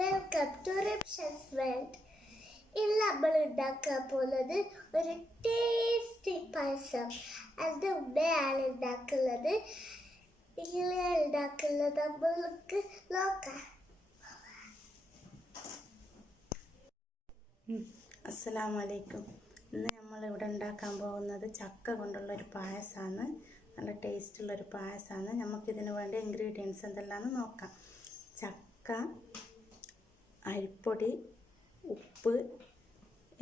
Welcome to റിപ്ഷൻസ് world. ഇന്ന് നമ്മൾ ഉണ്ടാക്കാൻ പോകുന്നത് ഒരു ടേസ്റ്റി പായസം. അത് ഉമ്മയാണ് ഉണ്ടാക്കുന്നത്. ഇങ്ങനെ ഉണ്ടാക്കുന്നത് നമ്മൾക്ക് നോക്കാം. അസ്സലാമു അലൈക്കും. ഇന്ന് നമ്മളിവിടെ ഉണ്ടാക്കാൻ പോകുന്നത് ചക്ക കൊണ്ടുള്ളൊരു പായസമാണ്. നല്ല ടേസ്റ്റുള്ളൊരു പായസമാണ്. നമുക്കിതിന് വേണ്ട ഇൻഗ്രീഡിയൻസ് എന്തെല്ലാമെന്ന് നോക്കാം. ചക്ക, അരിപ്പൊടി, ഉപ്പ്,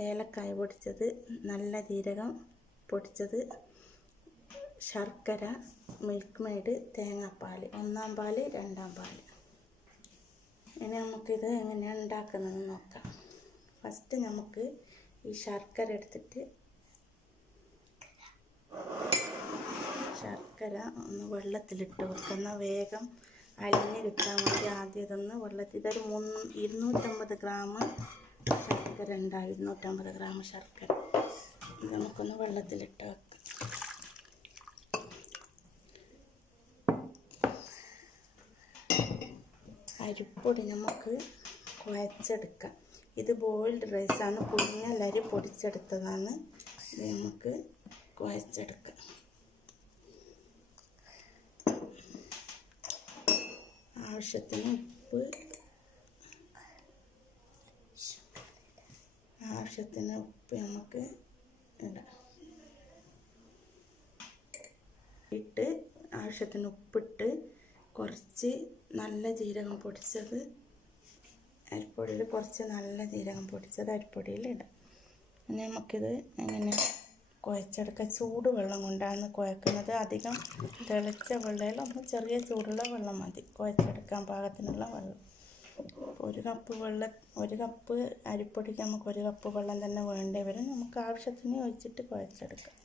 ഏലക്കായ പൊടിച്ചത്, നല്ല ജീരകം പൊടിച്ചത്, ശർക്കര, മിൽക്ക് മെയ്ഡ്, തേങ്ങാപ്പാൽ, 1-ാം പാൽ, 2-ാം പാൽ. ഇനി നമുക്കിത് എങ്ങനെയാണ് ഉണ്ടാക്കുന്നതെന്ന് നോക്കാം. ഫസ്റ്റ് നമുക്ക് ഈ ശർക്കര എടുത്തിട്ട് ശർക്കര ഒന്ന് വെള്ളത്തിലിട്ട് വെക്കുന്ന വേഗം അലിഞ്ഞ് കിട്ടാൻ വേണ്ടി ആദ്യം ഇതൊന്ന് വെള്ളത്തിൽ ഇതൊരു 250 ഗ്രാം ശർക്കര ഉണ്ടാവും. 250 ഗ്രാം ശർക്കര ഇത് നമുക്കൊന്ന് വെള്ളത്തിലിട്ട് വെക്കാം. അരിപ്പൊടി നമുക്ക് കുഴച്ചെടുക്കാം. ഇത് ബോയിൽഡ് റൈസാണ്, പുഴുങ്ങിയ അരി പൊടിച്ചെടുത്തതാണ്. ഇത് നമുക്ക് കുഴച്ചെടുക്കാം. ആവശ്യത്തിന് ഉപ്പ് നമുക്ക് ഇടാം. ആവശ്യത്തിന് ഉപ്പിട്ട് കുറച്ച് നല്ല ജീരകം പൊടിച്ചത് അരിപ്പൊടിയിൽ കുറച്ച് നല്ല ജീരകം പൊടിച്ചത് അരിപ്പൊടിയിൽ ഇടാം. ഇനി നമുക്കിത് എങ്ങനെ കുഴച്ചെടുക്കാം. ചൂടുവെള്ളം കൊണ്ടാണ് കുഴക്കുന്നത്. അധികം തിളച്ച വെള്ളയിൽ ഒന്ന് ചെറിയ ചൂടുള്ള വെള്ളം മതി കുഴച്ചെടുക്കാൻ പാകത്തിനുള്ള വെള്ളം. ഒരു കപ്പ് അരിപ്പൊടിക്ക് നമുക്ക് 1 കപ്പ് വെള്ളം തന്നെ വേണ്ടി വരും. നമുക്ക് ആവശ്യത്തിന് ഒഴിച്ചിട്ട് കുഴച്ചെടുക്കാം.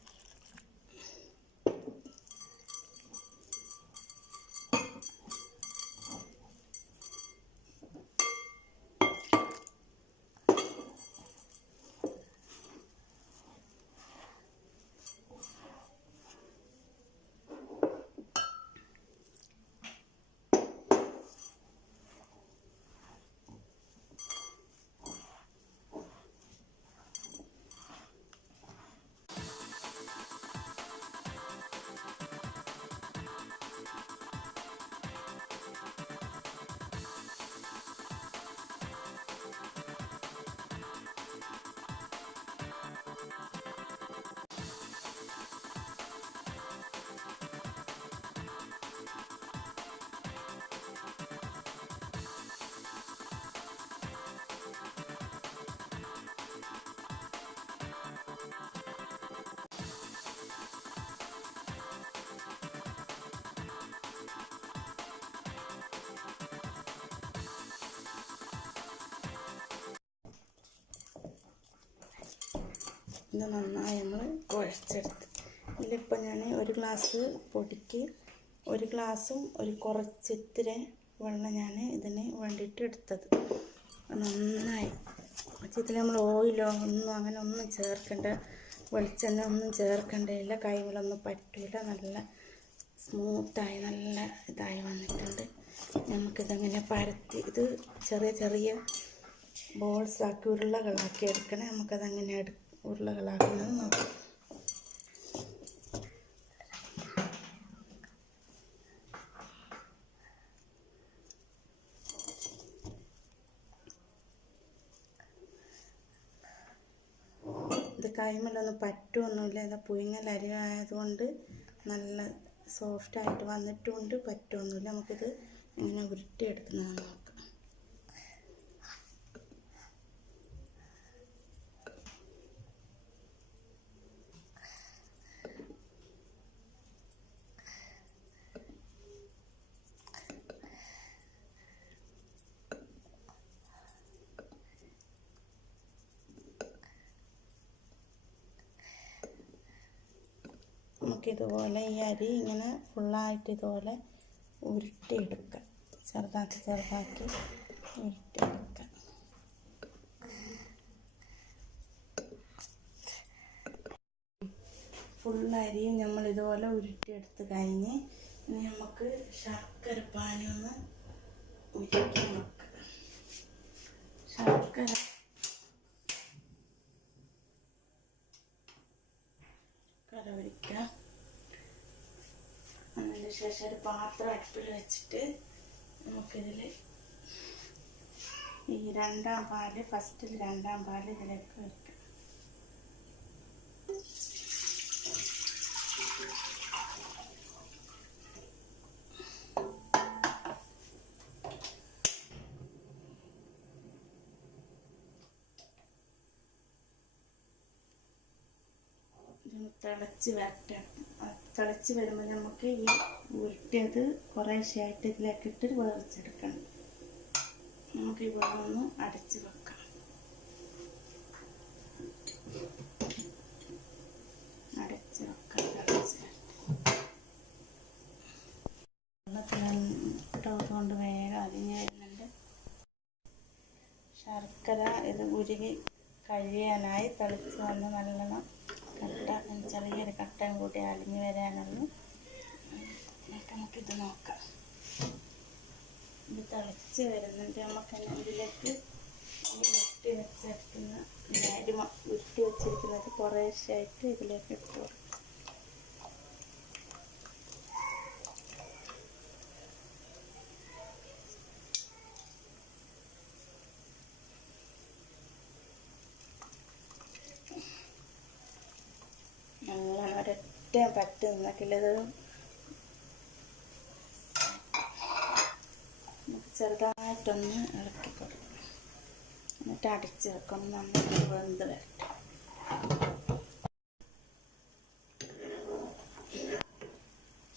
ഇത് നന്നായി നമ്മൾ കുഴച്ചെടുത്ത് ഇതിലിപ്പോൾ ഞാൻ 1 ഗ്ലാസ് പൊടിക്ക് 1 ഗ്ലാസും കുറച്ച് ഇത്തിരി വെള്ളം ഞാൻ ഇതിന് വേണ്ടിയിട്ട് എടുത്തത്. നന്നായി ഇതിൽ നമ്മൾ ഓയിലോ ഒന്നും ചേർക്കേണ്ട, വെളിച്ചെണ്ണ ഒന്നും ചേർക്കേണ്ടതില്ല. കൈകളൊന്നും പറ്റില്ല. നല്ല സ്മൂത്തായി നല്ല ഇതായി വന്നിട്ടുണ്ട്. നമുക്കിതങ്ങനെ പരത്തി ഇത് ചെറിയ ബോൾസാക്കി ഉരുളകളാക്കി എടുക്കണം. നമുക്കതങ്ങനെ ഉരുളകളാക്കുന്നത് നോക്കാം. ഇത് കൈമേലൊന്നും പറ്റുമൊന്നുമില്ല. ഇത് പുഴുങ്ങൽ അരി ആയതുകൊണ്ട് നല്ല സോഫ്റ്റായിട്ട് വന്നിട്ടുമുണ്ട്, പറ്റുമൊന്നുമില്ല. നമുക്കിത് ഇങ്ങനെ ഉരുട്ടിയെടുക്കുന്നതാണ് നോക്കാം. നമുക്കിതുപോലെ ഈ അരി ഇങ്ങനെ ഫുള്ളായിട്ട് ഇതുപോലെ ഉരുട്ടിയെടുക്കാം. ചെറുതാക്കി ഉരുട്ടിയെടുക്കാം. ഫുള്ളരിയും നമ്മളിതുപോലെ ഉരുട്ടിയെടുത്ത് കഴിഞ്ഞ് ഇനി നമുക്ക് ശർക്കര പാനി ഒന്ന് ഉരുട്ടി വെക്കാം. ശർക്കര ഒഴിക്കുക. അതിന് ശേഷം ഒരു പാത്രം അടുപ്പിൽ വെച്ചിട്ട് നമുക്കിതിൽ ഈ രണ്ടാം പാല് ഇതിലേക്ക് വെക്കുക. തിളച്ച് വരട്ടെ. തിളച്ച് വരുമ്പോൾ നമുക്ക് ഈ ഉരുട്ടിയത് കുറേശ്ശെയായിട്ട് ഇതിലേക്ക് ഇട്ട് വേവിച്ചെടുക്കണം. നമുക്ക് ഈ വെള്ളം ഒന്ന് അടച്ച് വെക്കാം. അടച്ച് വെക്കാം. വെള്ളത്തിനോണ്ട് വേഗം അലിഞ്ഞ് വരുന്നുണ്ട്. ശർക്കര ഇത് ഉരുകി കഴിയാനായി തിളച്ച് വന്ന് നല്ലോണം ചെറിയൊരു കട്ടയും കൂടി അലിഞ്ഞ് വരാനുള്ളൂ. നമുക്കിത് നോക്കാം. ഇത് തിളച്ച് വരുന്നുണ്ട്. നമുക്ക് ഇതിലേക്ക് ഉരുട്ടി വെച്ചിരിക്കുന്നത് കുറേശ്ശായിട്ട് ഇതിലേക്ക് ഇട്ട് കൊടുക്കാം. ഒരൊറ്റ പറ്റ് നിന്നിട്ടില്ലത്. നമുക്ക് ചെറുതായിട്ടൊന്ന് ഇളക്കി കൊടുക്കണം. എന്നിട്ട് അടിച്ച് വെക്കണം. നമ്മൾ വെന്ത് വരട്ടെ.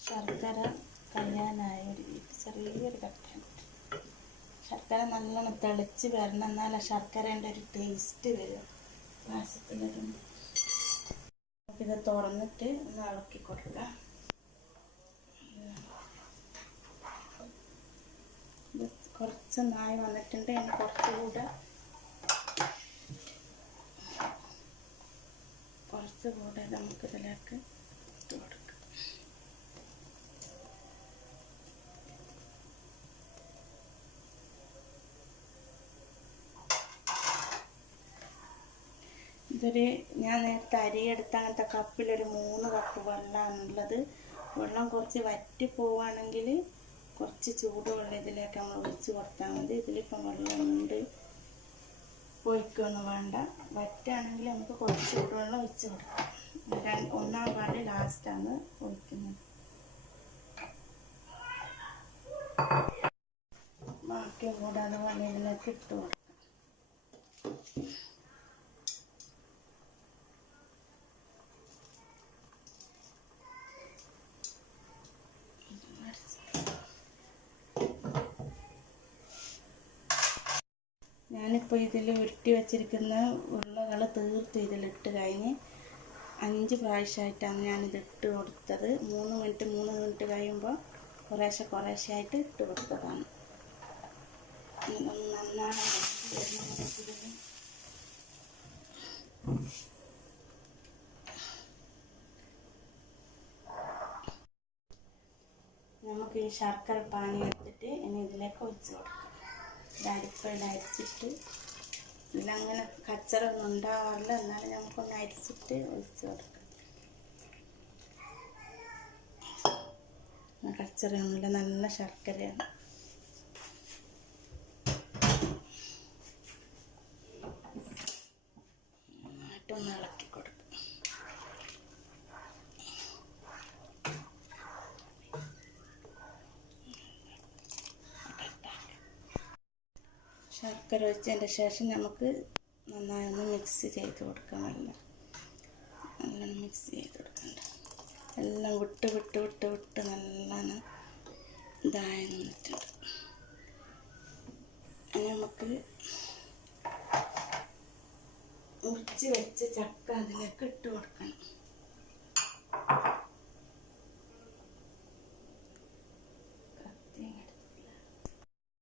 ശർക്കര കഴിയാനായ ചെറിയൊരു കട്ടയാണ്. ശർക്കര നല്ലോണം തിളച്ച് വരണം. എന്നാൽ ആ ശർക്കരേൻ്റെ ഒരു ടേസ്റ്റ് വരും പായസത്തിലൊരു. ഇത് തുറന്നിട്ട് ഒന്ന് ഇളക്കി കൊടുക്കുക. ഇത് കുറച്ച് നായി വന്നിട്ടുണ്ട്. ഇനി കുറച്ചുകൂടെ നമുക്കിതിലേക്ക് ഇട്ട് കൊടുക്കാം. ഞാൻ നേരത്തെ അരിയെടുത്ത അങ്ങനത്തെ കപ്പിലൊരു 3 കപ്പ് വെള്ളമാണുള്ളത്. വെള്ളം കുറച്ച് വറ്റി പോവുകയാണെങ്കിൽ കുറച്ച് ചൂടുവെള്ളം ഇതിലേക്ക് നമ്മൾ ഒഴിച്ച് കൊടുത്താൽ മതി. ഇതിലിപ്പം വെള്ളമുണ്ട്, ഒഴിക്കൊന്നും വേണ്ട. വറ്റാണെങ്കിൽ നമുക്ക് കുറച്ച് ചൂടുവെള്ളം ഒഴിച്ച് കൊടുക്കാം. 1-ാം പാല് ലാസ്റ്റാണ് ഒഴിക്കുന്നത്. ബാക്കിയും കൂടെ അതുപോലെ ഇതിലേക്ക് ഇട്ട് കൊടുക്കാം. ഞാനിപ്പോൾ ഇതിൽ ഉരുട്ടി വച്ചിരിക്കുന്ന ഉരുളകൾ തീർത്ത് ഇതിലിട്ട് കഴിഞ്ഞ് 5 പ്രാവശ്യമായിട്ടാണ് ഞാനിത് ഇട്ട് കൊടുത്തത്. 3 മിനിറ്റ് കഴിയുമ്പോൾ കുറേശ്ശെയായിട്ട് ഇട്ട് കൊടുത്തതാണ്. നന്നായി നമുക്ക് ഈ ശർക്കര പാനി എടുത്തിട്ട് ഇനി ഇതിലേക്ക് ഒഴിച്ച് കൊടുക്കാം. അരിപ്പയിൽ അരിച്ചിട്ട് ഇതിലങ്ങനെ കച്ചറൊന്നും ഉണ്ടാവാറില്ല. എന്നാലും നമുക്കൊന്ന് അരിച്ചിട്ട് ഒഴിച്ച് കൊടുക്കാം. കച്ചറയൊന്നുമില്ല, നല്ല ശർക്കരയാണ്. നന്നായിട്ടൊന്ന് ഇളക്കി കൊടുക്കാം. ശർക്കര ഒഴിച്ചതിൻ്റെ ശേഷം നമുക്ക് നന്നായി ഒന്ന് മിക്സ് ചെയ്ത് കൊടുക്കണം. നല്ലോണം മിക്സ് ചെയ്ത് കൊടുക്കണ്ട. എല്ലാം വിട്ട് നല്ലോണം ഇതായി നിന്നിട്ടുണ്ട്. നമുക്ക് മുറിച്ച് വെച്ച ചക്ക അതിലേക്ക് ഇട്ട് കൊടുക്കണം.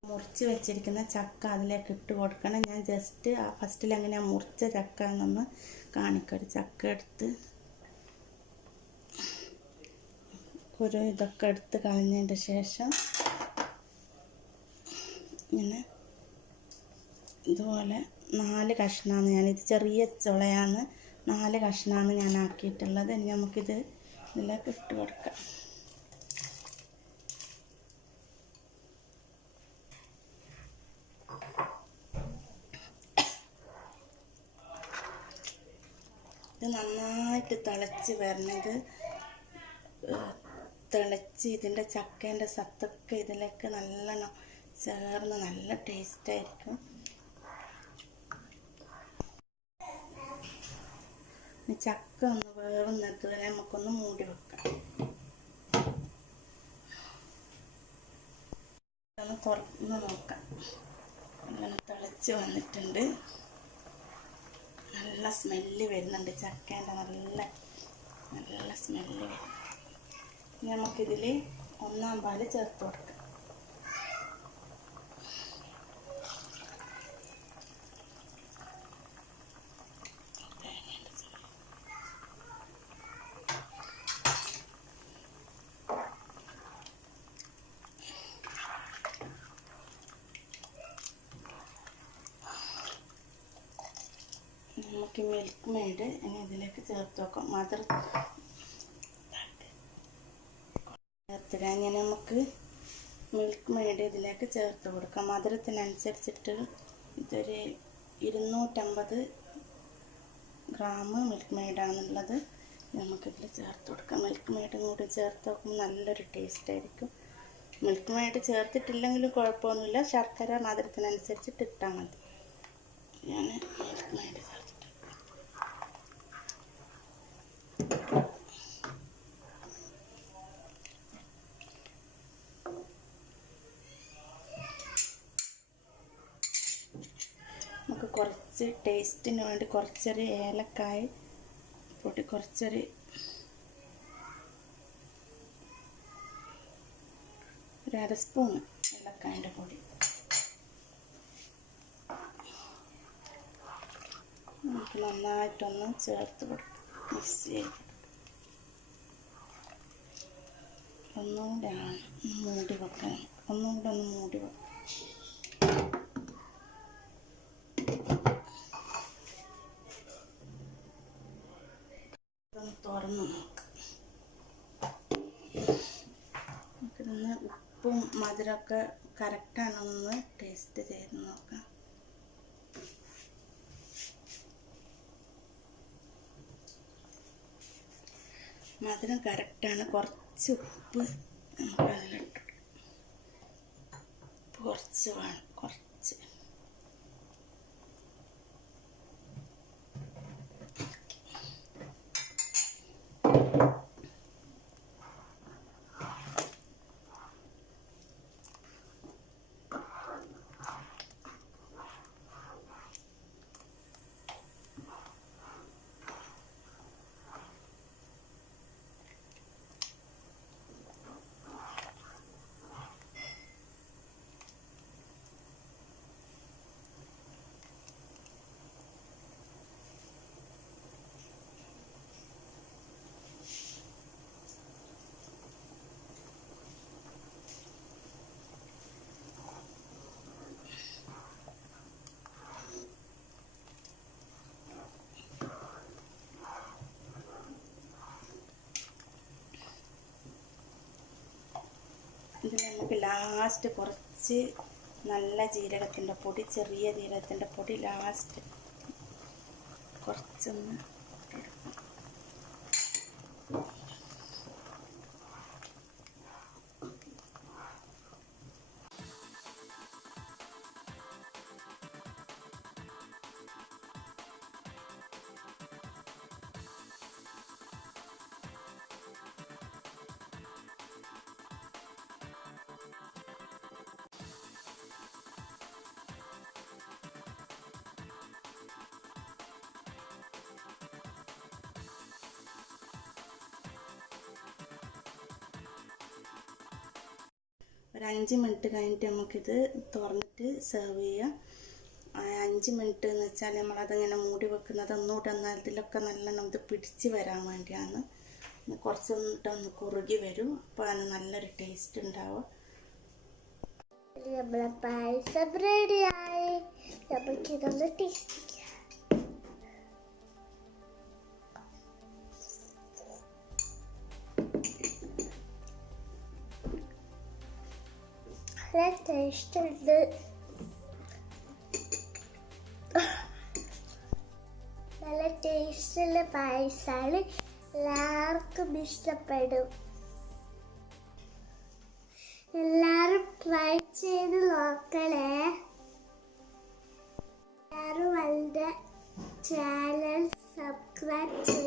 മുറിച്ച് വെച്ചിരിക്കുന്ന ചക്ക അതിലേക്ക് ഇട്ട് കൊടുക്കണം. ഞാൻ ജസ്റ്റ് ഫസ്റ്റിൽ എങ്ങനെയാണ് മുറിച്ച ചക്ക എന്നൊന്ന് കാണിക്കാം. ഒരു ചക്ക എടുത്ത് ഇതൊക്കെ എടുത്ത് കളഞ്ഞതിൻ്റെ ശേഷം ഇങ്ങനെ ഇതുപോലെ 4 കഷ്ണമാണ് ഞാനിത് ചെറിയ ചുളയാണ് 4 കഷ്ണമാണ് ഞാൻ ആക്കിയിട്ടുള്ളത്. ഇനി നമുക്കിത് ഇതിലേക്ക് ഇട്ട് കൊടുക്കാം. ഇത് നന്നായിട്ട് തിളച്ച് വരണത്, തിളച്ച് ഇതിൻ്റെ ചക്കേൻ്റെ സത്തൊക്കെ ഇതിലേക്ക് നല്ലോണം ചേർന്ന് നല്ല ടേസ്റ്റായിരിക്കും. ചക്ക ഒന്ന് വേവുന്നത് വരെ നമുക്കൊന്ന് മൂടി വെക്കാം. ഒന്ന് തുറന്ന് നോക്കാം. നല്ലോണം തിളച്ച് വന്നിട്ടുണ്ട്. നല്ല സ്മെല്ല് വരുന്നുണ്ട്, ചക്കേൻ്റെ നല്ല സ്മെല്ല് വരും. നമുക്കിതിൽ 1-ാം പാല് ചേർത്ത് കൊടുക്കാം. നമുക്ക് മിൽക്ക് മെയ്ഡ് ഇനി ഇതിലേക്ക് ചേർത്ത് വെക്കാം. ചേർത്ത് കഴിഞ്ഞാൽ നമുക്ക് മിൽക്ക് മെയ്ഡ് ഇതിലേക്ക് ചേർത്ത് കൊടുക്കാം. മധുരത്തിനനുസരിച്ചിട്ട് ഇതൊരു 250 ഗ്രാം മിൽക്ക് മെയ്ഡാണുള്ളത്. നമുക്കിതിൽ ചേർത്ത് കൊടുക്കാം. മിൽക്ക് മെയ്ഡും കൂടി ചേർത്ത് നോക്കുമ്പോൾ നല്ലൊരു ടേസ്റ്റ് ആയിരിക്കും. മിൽക്ക് മെയ്ഡ് ചേർത്തിട്ടില്ലെങ്കിലും കുഴപ്പമൊന്നുമില്ല, ശർക്കര മധുരത്തിനനുസരിച്ചിട്ട് ഇട്ടാൽ മതി. ഞാൻ മിൽക്ക് മെയ്ഡ് ചേർത്തിട്ട് നമുക്ക് കുറച്ച് ടേസ്റ്റിന് വേണ്ടി കുറച്ചൊരു ഏലക്കായ പൊടി, കുറച്ചൊരു അര സ്പൂൺ ഏലക്കായൻ്റെ പൊടി നമുക്ക് നന്നായിട്ടൊന്ന് ചേർത്ത് കൊടുക്കാം. മിക്സ് ചെയ്ത് ഒന്നുകൂടെ മൂടി വെക്കണം. ഒന്നുകൂടെ മൂടി വെക്കാം. തുറന്ന് നോക്കാം. നമുക്കിതൊന്ന് ഉപ്പും മധുരമൊക്കെ കറക്റ്റാണോന്ന് ടേസ്റ്റ് ചെയ്ത് നോക്കാം. മധുരം കറക്റ്റാണ്. കുറച്ച് ഉപ്പ് നമുക്ക് അതിലിട്ട് കുറച്ച് വേണം, കുറച്ച്. ഇതിൽ നമുക്ക് ലാസ്റ്റ് കുറച്ച് നല്ല ജീരകത്തിൻ്റെ പൊടി, ചെറിയ ജീരകത്തിൻ്റെ പൊടി ലാസ്റ്റ് കുറച്ചൊന്ന് എടുക്കാം. ഒരു 5 മിനിറ്റ് കഴിഞ്ഞിട്ട് നമുക്കിത് തുറന്നിട്ട് സെർവ് ചെയ്യാം. 5 മിനിറ്റ് എന്ന് വെച്ചാൽ നമ്മളതിങ്ങനെ മൂടി വെക്കുന്നത് ഒന്നുകൂടെ ഇതിലൊക്കെ നല്ലോണം ഇത് പിടിച്ച് വരാൻ വേണ്ടിയാണ്. കുറച്ചൊന്നിട്ടൊന്ന് കുറുകി വരും, അപ്പോൾ അതിന് നല്ലൊരു ടേസ്റ്റ് ഉണ്ടാവും. നമ്മളെ പായസം റെഡിയായി. നമുക്കിതൊന്ന് ടേസ്റ്റ് ചെയ്യാം. നല്ല ടേസ്റ്റ് ഉണ്ട്. നല്ല ടേസ്റ്റുള്ള പായസമാണ്. എല്ലാവർക്കും ഇഷ്ടപ്പെടും. എല്ലാവരും ട്രൈ ചെയ്ത് നോക്കണേ. എല്ലാവരും എൻ്റെ ചാനൽ സബ്സ്ക്രൈബ് ചെയ്യണം.